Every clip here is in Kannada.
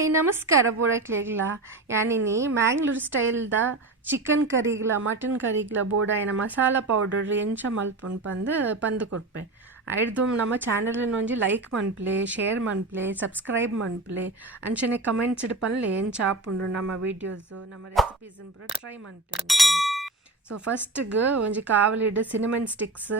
ಹಾಯ್ ನಮಸ್ಕಾರ ಬೋಡಕ್ಲೆಗ್ಲ ಯಾನಿನಿ ಮ್ಯಾಂಗ್ಳೂರ್ ಸ್ಟೈಲ್ದ ಚಿಕನ್ ಕರಿಗ್ಲ ಮಟನ್ ಕರಿಗ್ಲ ಬೋಡಾಯಿನ ಮಸಾಲ ಪೌಡರ್ ಎಂಚ ಮಲ್ಪುನ್ ಪಂದು ಕೊಡ್ಪೆ ಐಡ್ದು ನಮ್ಮ ಚಾನಲ್ನ ಒಂಜಿ ಲೈಕ್ ಮನ್ಪ್ಲೆ ಶೇರ್ ಮನ್ಪ್ಲೆ ಸಬ್ಸ್ಕ್ರೈಬ್ ಮನ್ಪ್ಲೆ ಅಂಚನೆ ಕಮೆಂಟ್ಸ್ ಪನ್ಲೆ ಎಂಚ ಆಪುಂಡು ನಮ್ಮ ವೀಡಿಯೋಸ್ ನಮ್ಮ ರೆಸಿಪೀಸ್ ಪೂರ ಟ್ರೈ ಮನ್ಪ್ಲೆ. ಸೊ ಫಸ್ಟ್ಗೆ ಒಂಜಿ ಕಾವಲಿಡ್ cinnamon sticks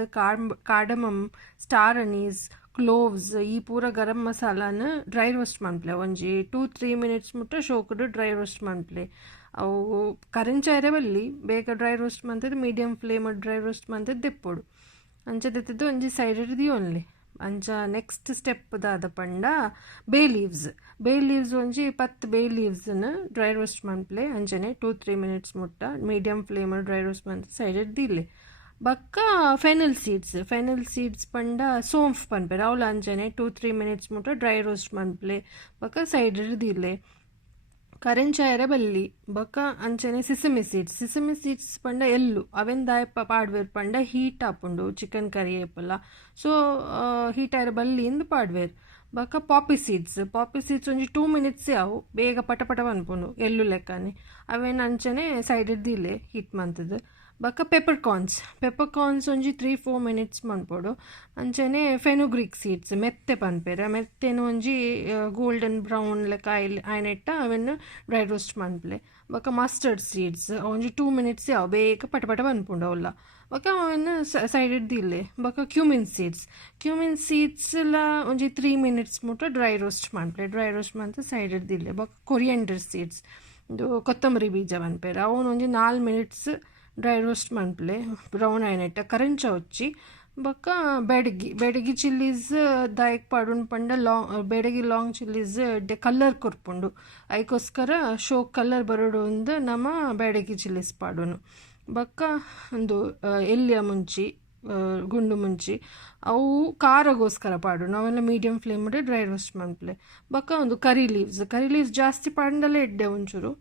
cardamom star anise cloves ಈ ಪೂರ ಗರಂ ಮಸಾಲಾನ ಡ್ರೈ ರೋಸ್ಟ್ ಮನ್ಪ್ಲೆ ಒಂಜಿ 2-3 ಮಿನಿಟ್ಸ್ ಮುಟ್ಟ ಶೋಕುಡು ಡ್ರೈ ರೋಸ್ಟ್ ಮನ್ಪ್ಲೆ. ಅವು ಕರೆಂಚಾಯ್ರೆ ಬಲ್ಲಿ ಬೇಗ ಡ್ರೈ ರೋಸ್ಟ್ ಮಂತದ್ದು ಮೀಡಿಯಮ್ ಫ್ಲೇಮ್ ಡ್ರೈ ರೋಸ್ಟ್ ಮಂತದ್ದು ದೆಪ್ಪೊಡು ಅಂಚ ದೆತ್ತದ್ದು ಒಂಜಿ ಸೈಡ್ ದಿಯೋನ್ಲಿ ಅಂಚ ನೆಕ್ಸ್ಟ್ ಸ್ಟೆಪ್ ದಾದ ಪಂಡ ಬೇ ಲೀವ್ಸ್ ಒಂಜಿ 10 ಬೇ ಲೀವ್ಸ್ನ ಡ್ರೈ ರೋಸ್ಟ್ ಮನ್ಪ್ಲೆ ಅಂಚನೆ 2-3 ಮಿನಿಟ್ಸ್ ಮುಟ್ಟ ಮೀಡಿಯಮ್ ಫ್ಲೇಮ್ ಡ್ರೈ ರೋಸ್ಟ್ ಮಂತ್ ಸೈಡ್ ದಿಲ್ಲೆ. ಬಕ್ಕ ಫೆನಲ್ ಸೀಡ್ಸ್ ಪಂಡ ಸೋಂಫ್ ಪನ್ಪೆರ್ ಅವಳ ಅಂಚನೆ 2-3 ಮಿನಿಟ್ಸ್ ಮುಟ್ಟ ಡ್ರೈ ರೋಸ್ಟ್ ಮನ್ಪ್ಲೆ ಬಕ್ಕ ಸೈಡ್ ದಿಲ್ಲೆ. ಕರೆಂಚಾಯರೆ ಬಲ್ಲಿ ಬಕ್ಕ ಅಂಚನೆ ಸಿಸಮಿ ಸೀಡ್ಸ್ ಪಂಡ ಎಳ್ಳು ಅವೆನ್ ದಾಯಪ್ಪ ಪಾಡ್ವೇರ್ ಪಂಡ ಹೀಟ್ ಆಪುಂಡು ಚಿಕನ್ ಕರಿ ಏಪಲ್ಲ ಸೊ ಹೀಟ್ ಆಯ್ರೆ ಬಲ್ಲಿಂದ ಪಾಡ್ವೇರ್. ಬಕ್ಕ ಪಾಪಿ ಸೀಡ್ಸ್ ಒಂಜಿ 2 ಮಿನಿಟ್ಸ್ ಅವು ಬೇಗ ಪಟ ಅನ್ಪುಂಡು ಎಳ್ಳು ಲೆಕ್ಕನೆ ಅವೇನು ಅಂಚನೆ ಸೈಡ್ ದಿಲ್ಲೆ ಹೀಟ್ ಮಂತದ್ದು. ಬಕ್ಕ ಪೆಪ್ಪರ್ ಕಾರ್ನ್ಸ್ ಒಂಜಿ 3-4 ಮಿನಿಟ್ಸ್ ಮನ್ಪೊಡು ಅಂಚನೆ ಫೆನುಗ್ರಿಕ್ ಸೀಡ್ಸ್ ಮೆತ್ತೆ ಪನ್ಪೆರ ಮೆತ್ತೆನು ಒಂಜಿ ಗೋಲ್ಡನ್ ಬ್ರೌನ್ ಲೆಕ್ಕ ಆಯ್ನೆಟ್ಟ ಅವೆನ್ನು ಡ್ರೈ ರೋಸ್ಟ್ ಮನ್ಪ್ಲೆ. ಬಕ್ಕ ಮಸ್ಟರ್ಡ್ ಸೀಡ್ಸ್ ಒಂಜಿ 2 ಮಿನಿಟ್ಸ್ ಅವು ಬೇಗ ಪಟ ಮನ್ಪುಂಡು ಅವಲ್ಲ ಬಕ್ಕ ಅವನ್ನು ಸೈಡ್ ದಿಲ್ಲೆ. ಬಕ್ಕ ಕ್ಯೂಮಿನ್ ಸೀಡ್ಸ್ ಎಲ್ಲ ಒಂಜಿ 3 ಮಿನಿಟ್ಸ್ ಮುಟ್ಟ ಡ್ರೈ ರೋಸ್ಟ್ ಮಂತ್ ಸೈಡ್ ದಿಲ್ಲೆ. ಬಕ್ಕ ಕೊರಿಯಂಡರ್ ಸೀಡ್ಸ್ ಇದು ಕೊತ್ತಂಬರಿ ಬೀಜ ಪನ್ಪೆರ ಅವನು ಒಂಜಿ 4 ಮಿನಿಟ್ಸ್ ಡ್ರೈ ರೋಸ್ಟ್ ಮನ್ಪ್ಲೆ ಬ್ರೌನ್ ಆಯ್ನೆಟ್ಟ ಕರೆಂಚ ಹೊಚ್ಚಿ. ಬಕ್ಕ ಬೆಡಗಿ ಚಿಲ್ಲೀಸ್ ದಾಯಕ್ ಪಾಡುಂಡು ಪಂಡ ಬೆಡಗಿ ಲಾಂಗ್ ಚಿಲ್ಲೀಸ್ ಕಲ್ಲರ್ ಕೊರ್ಪುಂಡು ಅದಕ್ಕೋಸ್ಕರ ಶೋ ಕಲ್ಲರ್ ಬರೋಡು ಒಂದು ನಮ್ಮ ಬೆಡಗಿ ಚಿಲ್ಲೀಸ್ ಪಾಡುನು. ಬಕ್ಕ ಒಂದು ಎಲ್ಲಿಯ ಮುಂಚಿ ಗುಂಡು ಮುಂಚಿ ಅವು ಖಾರಗೋಸ್ಕರ ಪಾಡು ನಾವೆಲ್ಲ ಮೀಡಿಯಮ್ ಫ್ಲೇಮ್ ಡ್ರೈ ರೋಸ್ಟ್ ಮನ್ಪ್ಲೆ. ಬಕ್ಕ ಒಂದು ಕರಿ ಲೀವ್ಸ್ ಜಾಸ್ತಿ ಪಾಡ್ದಲ್ಲೇ ಇಡ್ಡೆ ಒಂಚೂರು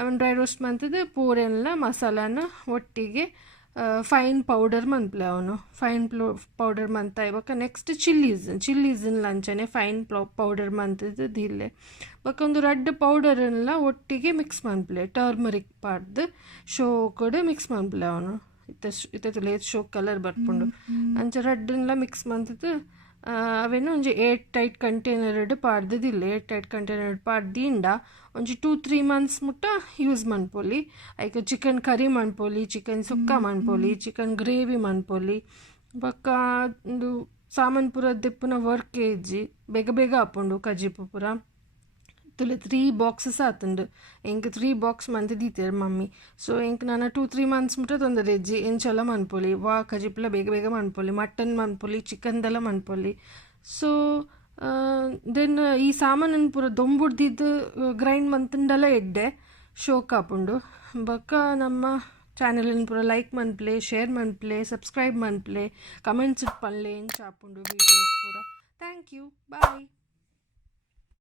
ಅವನ್ ಡ್ರೈ ರೋಸ್ಟ್ ಮಂತದ್ದು ಪೂರೆಲ್ಲ ಮಸಾಲಾನ ಒಟ್ಟಿಗೆ ಫೈನ್ ಪೌಡರ್ ಮನ್ಪ್ಲೆ ಅವನು ಪೌಡರ್ ಮಂತ. ಇವಾಗ ನೆಕ್ಸ್ಟ್ ಚಿಲ್ಲೀಸನ್ನ ಅಂಚನೆ ಫೈನ್ ಪೌಡರ್ ಮಂತದ್ದು ದಿಲ್ಲೆ. ಬಕ್ಕ ಒಂದು ರೆಡ್ ಪೌಡರನ್ನೆಲ್ಲ ಒಟ್ಟಿಗೆ ಮಿಕ್ಸ್ ಮನ್ಪ್ಲೆ ಟರ್ಮರಿಕ್ ಪಾಡ್ದು ಶೋಕಡು ಮಿಕ್ಸ್ ಮನ್ಪ್ಲೆ ಅವನು ಇತ್ತ ಲೇಟ್ ಶೋ ಕಲರ್ ಬರ್ಪುಂಡು ಅಂಚ ರೆಡ್ನೆಲ್ಲ ಮಿಕ್ಸ್ ಮಂತದ್ದು ಅವೇನು ಒಂಜಿ ಏರ್ ಟೈಟ್ ಕಂಟೈನರ್ ಪಾಡ್ದಿಂಡ ಒಂಜಿ 2-3 ಮಂತ್ಸ್ ಮುಟ್ಟ ಯೂಸ್ ಮನ್ಪೊಲಿ. ಐಕೆ ಚಿಕನ್ ಕರಿ ಮನ್ಪೊಲಿ, ಚಿಕನ್ ಸುಕ್ಕ ಮನ್ಪೊಲಿ, ಚಿಕನ್ ಗ್ರೇವಿ ಮನ್ಪೊಲಿ. ಬಕ್ಕ ಒಂದು ಸಾಮಾನು ಪೂರ ದೆಪ್ಪುನ ವರ್ಕ್ ಏಜಿ ಬೇಗ ಆಪುಂಡು ಕಜಿಪು ಪೂರ ತುಲೆ 3 ಬಾಕ್ಸಸ್ ಆತುಂಡು ಎಂಕ್ 3 ಬಾಕ್ಸ್ ಮಂತ್ ದೀತೇರು ಮಮ್ಮಿ. ಸೊ ಎಂಕ್ ನಾನು 2-3 ಮಂತ್ಸ್ ಮುಟ್ಟ ತೊಂದರೆ ಎಜ್ಜಿ ಎಂಚೆಲ್ಲ ಮನ್ಪೊಲಿ ಕಜಿಪುಲ ಬೇಗ ಮನ್ಪೊಲಿ ಮಟನ್ ಮನ್ಪೊಲಿ ಚಿಕನ್ದೆಲ್ಲ ಮನ್ಪೊಲಿ. ಸೊ ದೆನ್ ಈ ಸಾಮಾನನ್ನು ಪೂರ ದೊಂಬುಡ್ದಿದ್ದು ಗ್ರೈಂಡ್ ಮಂತಂಡೆಲ್ಲ ಎಡ್ಡೆ ಶೋಕ್ ಆಪುಂಡು. ಬಕ್ಕ ನಮ್ಮ ಚಾನಲನ್ನು ಪೂರ ಲೈಕ್ ಮನ್ಪ್ಲೆ ಶೇರ್ ಮನ್ಪ್ಲೆ ಸಬ್ಸ್ಕ್ರೈಬ್ ಮನ್ಪ್ಲೆ ಕಮೆಂಟ್ಸ್ ಪನ್ಲೆ ಎಂಚ ಆಪುಂಡು ವೀಡಿಯೋಸ್ ಪೂರ. Thank you bye.